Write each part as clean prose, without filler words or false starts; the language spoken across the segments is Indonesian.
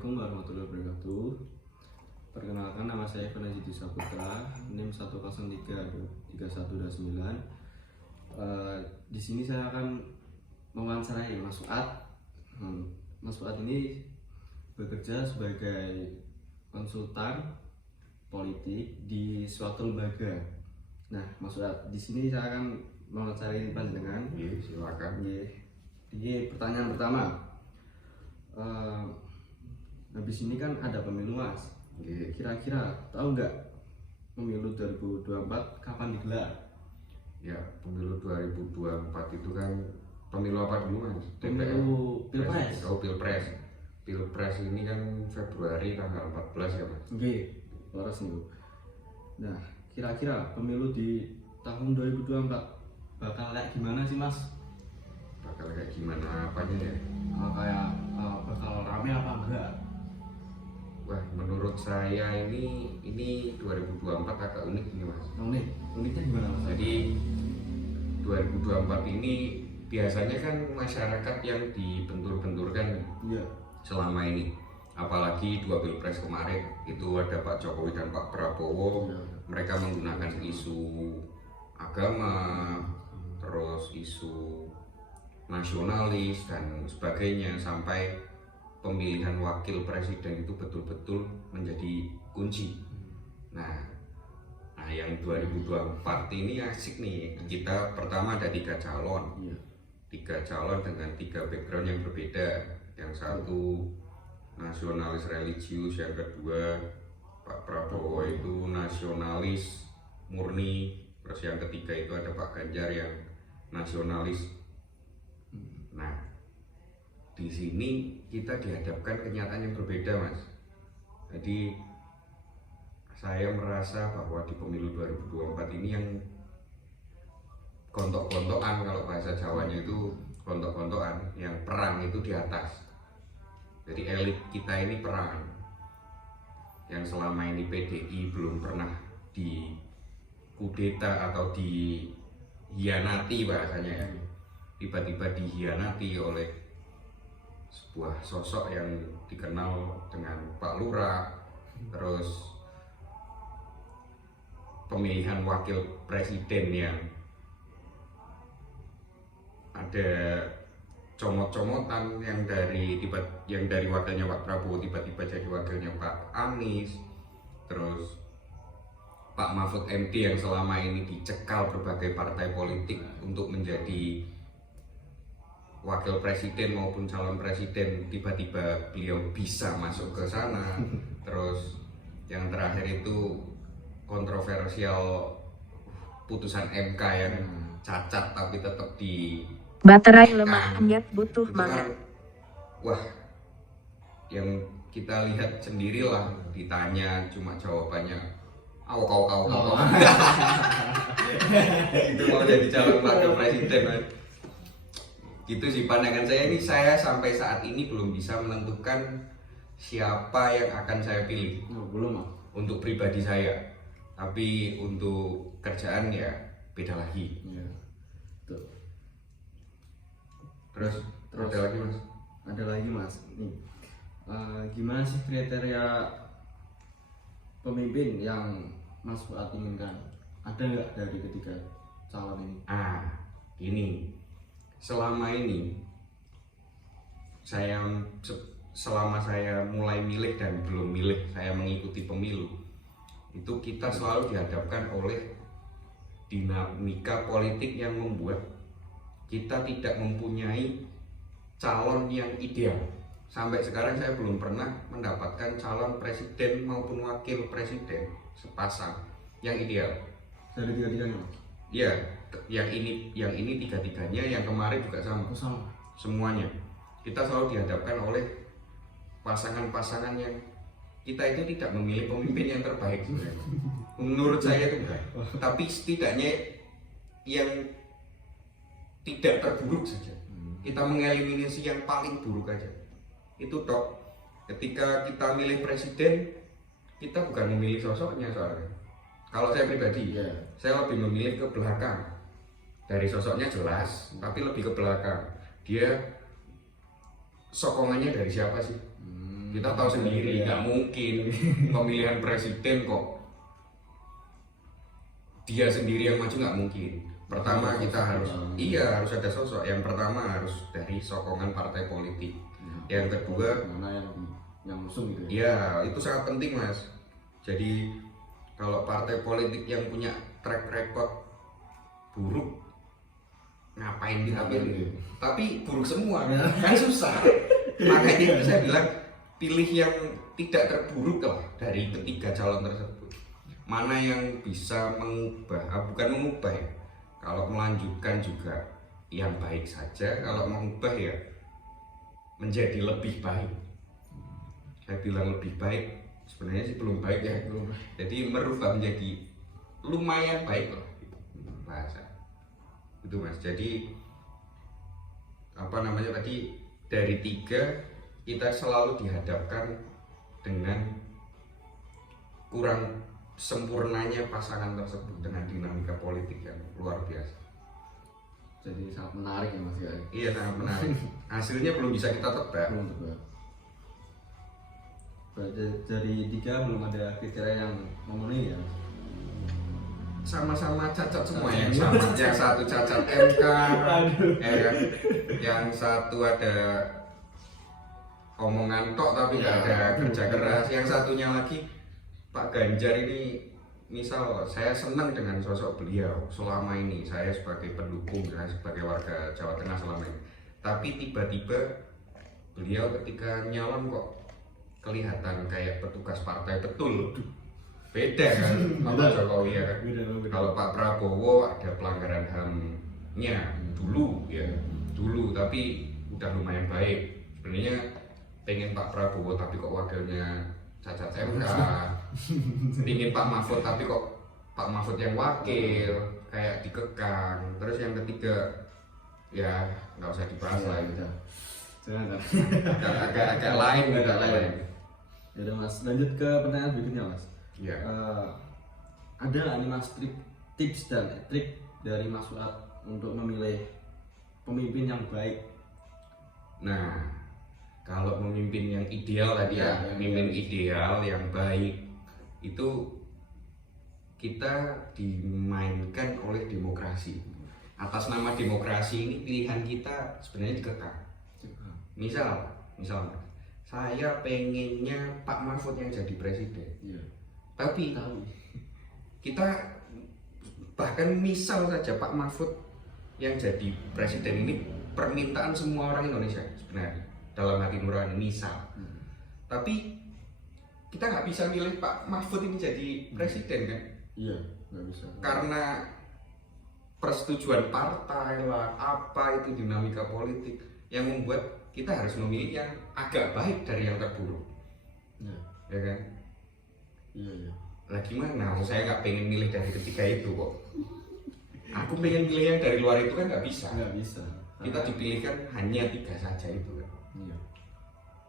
Assalamualaikum warahmatullahi wabarakatuh. Perkenalkan, nama saya Evan Ajidhi Saputra, NIM 1033129. Di sini saya akan mewawancarai Mas Fuad. Mas Fuad ini bekerja sebagai konsultan politik di suatu lembaga. Nah, Mas Fuad, di sini saya akan mewawancarai panjenengan. Silakan. Jadi pertanyaan pertama. Habis ini kan ada pemilu, Mas. Kira-kira tahu nggak pemilu 2024 kapan digelar? Ya, pemilu 2024 itu kan pemilu apa dulu, Mas? Pemilu Pilpres. Oh, Pilpres. Pilpres ini kan Februari tanggal 14 ya, Mas? Oke, laras nih, Bu. Nah, kira-kira pemilu di tahun 2024 bakal kayak gimana sih, Mas? Bakal kayak gimana apanya ya? Bakal rame apa enggak? Wah, menurut saya ini 2024 agak unik ini, Mas. Uniknya gimana, Mas? Jadi 2024 ini biasanya kan masyarakat yang dibentur-benturkan Iya. selama ini, apalagi dua pilpres kemarin itu ada Pak Jokowi dan Pak Prabowo. Iya. Mereka menggunakan isu agama, terus isu nasionalis dan sebagainya, sampai pemilihan wakil presiden itu betul-betul menjadi kunci. Nah, yang 2024 ini asik nih. Kita pertama ada 3 calon. Iya. 3 calon dengan 3 background yang berbeda. Yang satu nasionalis religius, yang kedua Pak Prabowo itu nasionalis murni, terus yang ketiga itu ada Pak Ganjar yang nasionalis. Nah, di sini kita dihadapkan kenyataan yang berbeda, Mas. Jadi saya merasa bahwa di pemilu 2024 ini yang gontok-gontokan, kalau bahasa Jawanya itu gontok-gontokan, yang perang itu di atas. Jadi elit kita ini perang. Yang selama ini PDI belum pernah dikudeta atau dihianati bahasanya ya. Tiba-tiba dihianati oleh sebuah sosok yang dikenal dengan Pak Lurah. Terus pemilihan wakil presiden yang ada comot-comotan, yang dari wakilnya Pak Prabowo tiba-tiba jadi wakilnya Pak Anies. Terus Pak Mahfud MD yang selama ini dicekal berbagai partai politik untuk menjadi wakil presiden maupun calon presiden, tiba-tiba beliau bisa masuk ke sana. Terus yang terakhir itu kontroversial putusan MK yang cacat tapi tetap di baterai lemah niat butuh itu banget. kan, wah, yang kita lihat sendirilah, ditanya cuma jawabannya kau. Itu mau jadi calon wakil presiden, Mas. Gitu sih pandangan saya. Ini saya sampai saat ini belum bisa menentukan siapa yang akan saya pilih. Belum, Mas. Untuk pribadi saya, tapi untuk kerjaan ya beda lagi. Iya. Tuh. Terus ada lagi, Mas? Ada lagi, Mas. Nih, gimana sih kriteria pemimpin yang Mas Fuad inginkan? Ada nggak dari ketiga calon ini? Ini selama ini selama saya mulai milih dan belum milih, saya mengikuti pemilu itu, kita selalu dihadapkan oleh dinamika politik yang membuat kita tidak mempunyai calon yang ideal. Sampai sekarang saya belum pernah mendapatkan calon presiden maupun wakil presiden sepasang yang ideal. Dari tiga-tiganya, Mas? Ya, yang ini tiga-tiganya, yang kemarin juga sama. Semuanya kita selalu dihadapkan oleh pasangan-pasangan yang kita itu tidak memilih pemimpin yang terbaik sebenarnya. Menurut saya itu enggak, tapi setidaknya yang tidak terburuk saja. Kita mengeliminasi yang paling buruk aja. Itu toh, ketika kita milih presiden, kita bukan memilih sosoknya soalnya. Kalau saya pribadi, saya lebih memilih ke belakang. Dari sosoknya jelas, tapi lebih ke belakang. Dia sokongannya dari siapa sih? Kita tahu sendiri, nggak mungkin pemilihan presiden kok dia sendiri yang maju, nggak mungkin. Pertama kita harus, harus ada sosok. Yang pertama harus dari sokongan partai politik. Yang kedua, mana yang usung gitu ya itu sangat penting mas. Jadi kalau partai politik yang punya track record buruk, ngapain kita pilih? Tapi buruk semua, kan susah. Makanya itu saya bilang pilih yang tidak terburuk lah dari ketiga calon tersebut. Mana yang bisa mengubah, bukan mengubah ya. Kalau melanjutkan juga yang baik saja. Kalau mengubah ya menjadi lebih baik. Saya bilang lebih baik, sebenarnya sih belum baik ya. Jadi merubah menjadi lumayan baik lah bahasa. Itu mas. Jadi apa namanya tadi, dari tiga kita selalu dihadapkan dengan kurang sempurnanya pasangan tersebut dengan dinamika politik yang luar biasa. Jadi sangat menarik ya mas ya. Iya sangat menarik. Hasilnya belum bisa kita tebak. Belum tebak. Dari tiga belum ada kriteria yang memenuhi ya. Sama-sama cacat semua yang sama. Yang satu cacat MK, yang satu ada omongan tok tapi nggak ada kerja keras. Yang satunya lagi Pak Ganjar ini, misal saya senang dengan sosok beliau selama ini, saya sebagai pendukung, saya sebagai warga Jawa Tengah selama ini. Tapi tiba-tiba beliau ketika nyalon kok kelihatan kayak petugas partai betul. Beda kan sama Jokowi ya kan. Kalau Pak Prabowo ada pelanggaran HAM-nya dulu ya, dulu tapi udah lumayan baik. Sebenarnya pengen Pak Prabowo tapi kok wakilnya cacat MK. Pingin Pak Mahfud tapi kok Pak Mahfud yang wakil, kayak dikekang. Terus yang ketiga ya nggak usah dibahas lah gitu. Agak lain. Ya udah mas, lanjut ke pertanyaan berikutnya mas. Ya. Ada nggak nih mas tips dan trik dari Mas Fuad untuk memilih pemimpin yang baik? Nah, kalau memimpin yang ideal tadi ya, pemimpin ideal yang baik itu kita dimainkan oleh demokrasi. Atas nama demokrasi ini pilihan kita sebenarnya dikekang. Misal saya pengennya Pak Mahfud yang jadi presiden. Tapi kita bahkan misal saja Pak Mahfud yang jadi presiden ini permintaan semua orang Indonesia sebenarnya dalam hati nurani misal. Tapi kita nggak bisa milih Pak Mahfud ini jadi presiden kan? Iya, nggak bisa. Karena persetujuan partai lah, apa itu dinamika politik yang membuat kita harus memilih yang agak baik dari yang terburuk. Ya kan? Iya. Lah gimana? Saya nggak pengen milih dari ketiga itu kok. Aku pengen milih yang dari luar itu kan nggak bisa. Nggak bisa. Kita dipilihkan hanya tiga saja itu kan. Iya.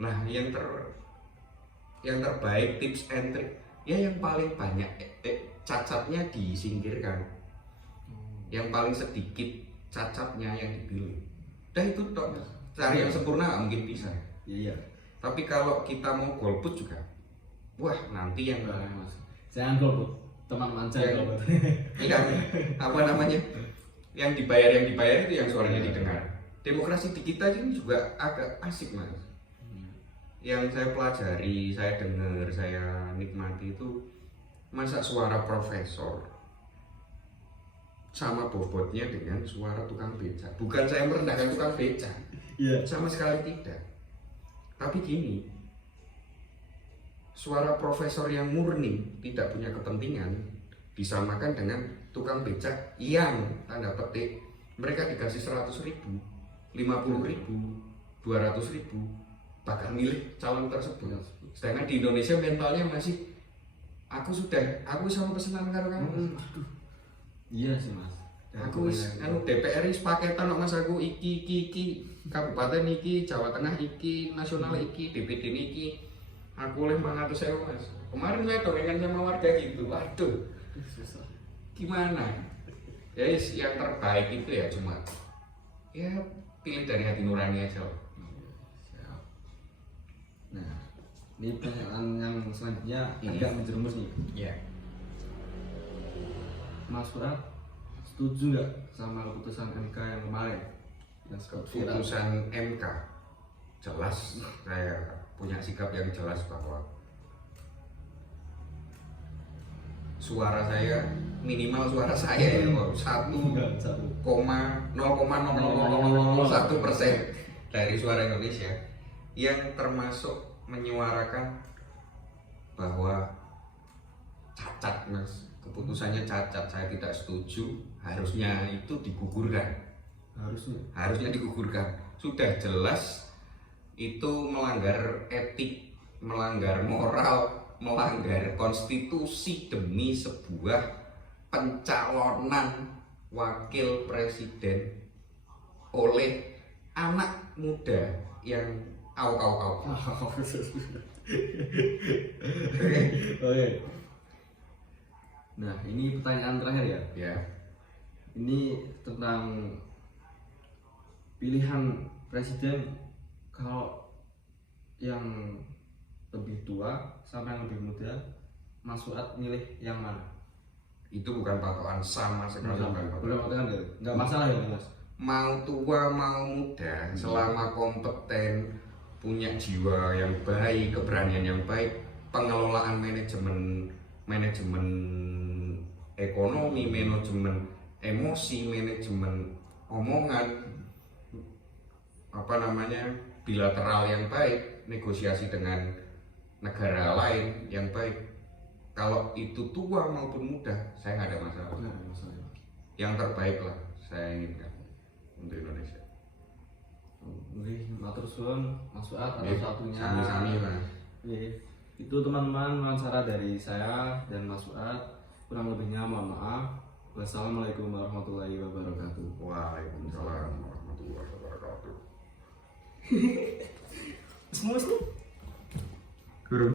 Nah yang terbaik tips and trick ya yang paling banyak cacatnya disingkirkan. Yang paling sedikit cacatnya yang dipilih. Itu toh cari yang sempurna nggak mungkin bisa. Iya. Tapi kalau kita mau golput juga, wah nanti yang mas. Jangan golput, teman-teman saya golput. Iya, apa namanya? Yang dibayar itu yang suaranya didengar. Demokrasi di kita ini juga agak asik mas. Yang saya pelajari, saya dengar, saya nikmati itu masa suara profesor sama bobotnya dengan suara tukang beca. Bukan saya merendahkan tukang beca, sama sekali tidak. Tapi gini, suara profesor yang murni tidak punya kepentingan disamakan dengan tukang becak yang tanda petik mereka dikasih 100.000, 50.000, 200.000 bakal milih calon tersebut. Sedangkan di Indonesia mentalnya masih aku sama pesenan karo kamu. Iya sih mas. Aku DPR is paketan kok mas, aku iki kabupaten iki, Jawa Tengah iki, nasional iki, DPD iki. Aku oleh 500.000 mas. Kemarin saya dorengan sama warga gitu. Waduh. Gimana? Ya yang terbaik itu ya cuma ya pilih dari hati nurani aja. Nah, Ini pertanyaan yang selanjutnya agak menjerumus nih. Ya. Mas Fuad setuju nggak sama keputusan MK yang kemarin? Yang sempat viral? Keputusan MK jelas, saya punya sikap yang jelas bahwa suara saya minimal suara saya ya 1,00001% dari suara Indonesia yang termasuk menyuarakan bahwa cacat mas, keputusannya cacat, saya tidak setuju, harusnya itu digugurkan, harusnya digugurkan, sudah jelas itu melanggar etik, melanggar moral, melanggar konstitusi demi sebuah pencalonan wakil presiden oleh anak muda yang au. Oke. Nah, ini pertanyaan terakhir ya. Ya, Ini tentang pilihan presiden kalau yang lebih tua sama yang lebih muda, Mas Fuad milih yang mana? itu bukan patokan sama sekali, bukan patokan. Udah patokan nggak masalah ya Mas? Mau tua mau muda, selama kompeten, punya jiwa yang baik, keberanian yang baik, pengelolaan manajemen ekonomi, manajemen emosi, manajemen omongan, bilateral yang baik, negosiasi dengan negara lain yang baik. Kalau itu tua maupun muda, saya nggak ada masalah. Yang terbaik lah saya inginkan untuk Indonesia. Oke, matur suwun Mas Fuad atas Oke, waktunya. sami-sami, Mas. Oke, itu teman-teman wawancara dari saya dan Mas Fuad. Kurang lebihnya mohon maaf. Wassalamualaikum warahmatullahi wabarakatuh. Waalaikumsalam warahmatullahi wabarakatuh. Semua